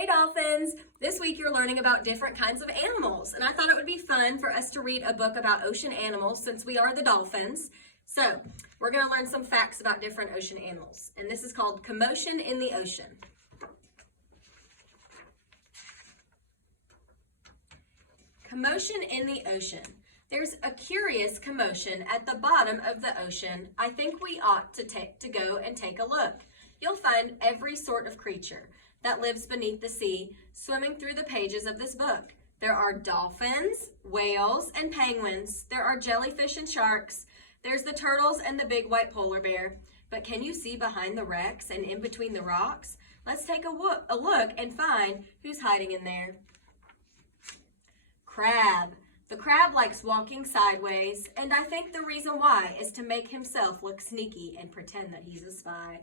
Hey dolphins! This week you're learning about different kinds of animals, and I thought it would be fun for us to read a book about ocean animals since we are the dolphins. So, we're going to learn some facts about different ocean animals, and this is called Commotion in the Ocean. Commotion in the ocean. There's a curious commotion at the bottom of the ocean. I think we ought to go and take a look. You'll find every sort of creature that lives beneath the sea swimming through the pages of this book. There are dolphins, whales, and penguins. There are jellyfish and sharks. There's the turtles and the big white polar bear. But can you see behind the wrecks and in between the rocks? Let's take a look and find who's hiding in there. Crab. The crab likes walking sideways, and I think the reason why is to make himself look sneaky and pretend that he's a spy.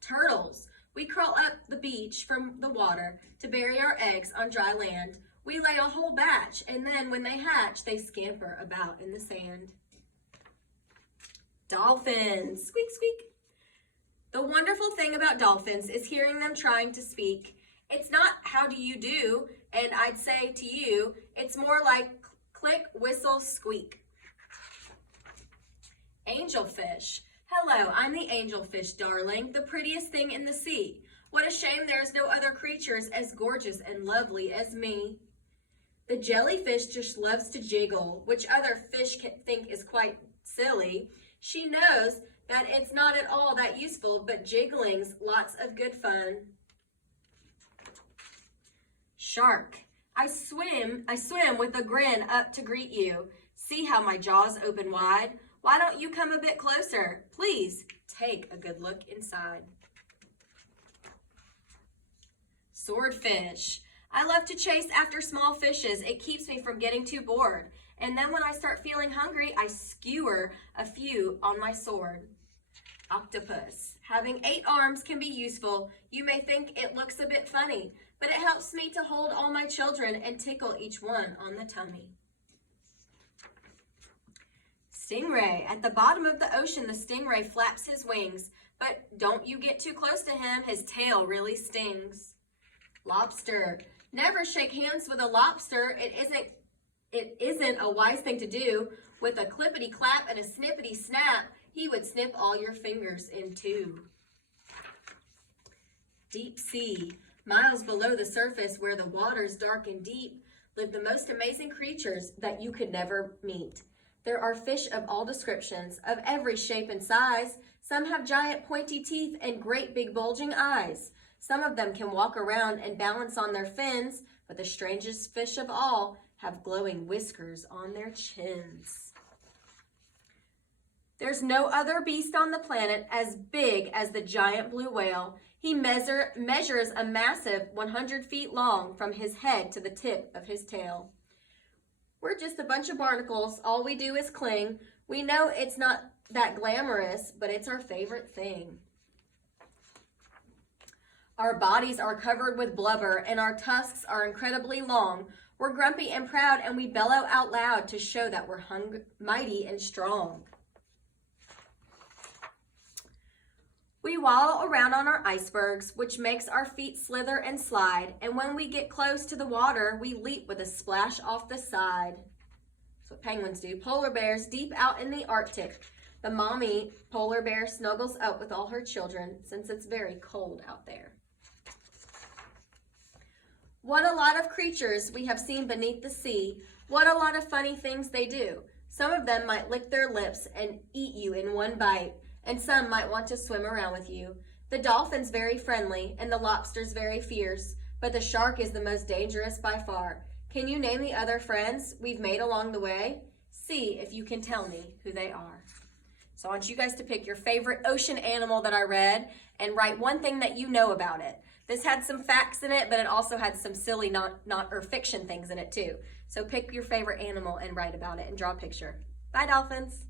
Turtles. We crawl up the beach from the water to bury our eggs on dry land. We lay a whole batch, and then when they hatch, they scamper about in the sand. Dolphins. Squeak, squeak. The wonderful thing about dolphins is hearing them trying to speak. It's not how do you do, and I'd say to you, it's more like click, whistle, squeak. Angelfish. Hello, I'm the angelfish, darling, the prettiest thing in the sea. What a shame there's no other creatures as gorgeous and lovely as me. The jellyfish just loves to jiggle, which other fish can think is quite silly. She knows that it's not at all that useful, but jiggling's lots of good fun. Shark. I swim with a grin up to greet you. See how my jaws open wide? Why don't you come a bit closer? Please take a good look inside. Swordfish. I love to chase after small fishes. It keeps me from getting too bored. And then when I start feeling hungry, I skewer a few on my sword. Octopus. Having 8 arms can be useful. You may think it looks a bit funny, but it helps me to hold all my children and tickle each one on the tummy. Stingray. At the bottom of the ocean, the stingray flaps his wings, but don't you get too close to him. His tail really stings. Lobster. Never shake hands with a lobster. It isn't a wise thing to do. With a clippity clap and a snippity snap, he would snip all your fingers in two. Deep sea. Miles below the surface, where the water's dark and deep, live the most amazing creatures that you could never meet. There are fish of all descriptions, of every shape and size. Some have giant pointy teeth and great big bulging eyes. Some of them can walk around and balance on their fins, but the strangest fish of all have glowing whiskers on their chins. There's no other beast on the planet as big as the giant blue whale. He measures a massive 100 feet long from his head to the tip of his tail. We're just a bunch of barnacles. All we do is cling. We know it's not that glamorous, but it's our favorite thing. Our bodies are covered with blubber, and our tusks are incredibly long. We're grumpy and proud, and we bellow out loud to show that we're mighty and strong. We waddle around on our icebergs, which makes our feet slither and slide. And when we get close to the water, we leap with a splash off the side. That's what penguins do. Polar bears deep out in the Arctic. The mommy polar bear snuggles up with all her children since it's very cold out there. What a lot of creatures we have seen beneath the sea. What a lot of funny things they do. Some of them might lick their lips and eat you in one bite, and some might want to swim around with you. The dolphin's very friendly, and the lobster's very fierce, but the shark is the most dangerous by far. Can you name the other friends we've made along the way? See if you can tell me who they are. So I want you guys to pick your favorite ocean animal that I read and write one thing that you know about it. This had some facts in it, but it also had some silly or fiction things in it too. So pick your favorite animal and write about it and draw a picture. Bye, dolphins.